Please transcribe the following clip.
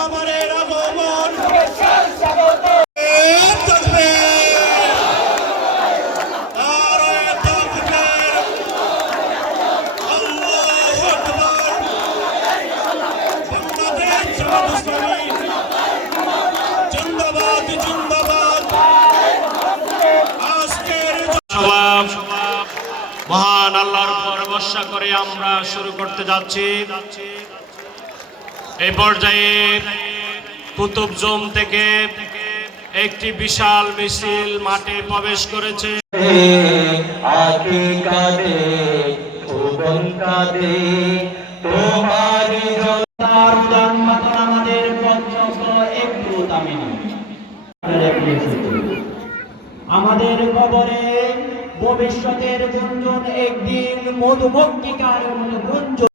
রহমানের আগমন মহান আল্লাহর উপর ভরসা করে আমরা শুরু করতে যাচ্ছি। এই পর্যায়ে কুতুবজম থেকে একটি বিশাল মিছিল মাঠে প্রবেশ করেছে। আমাদের কবরে ভবিষ্যতের গুঞ্জন একদিন মধুমক্ষিকার মতো গুঞ্জন।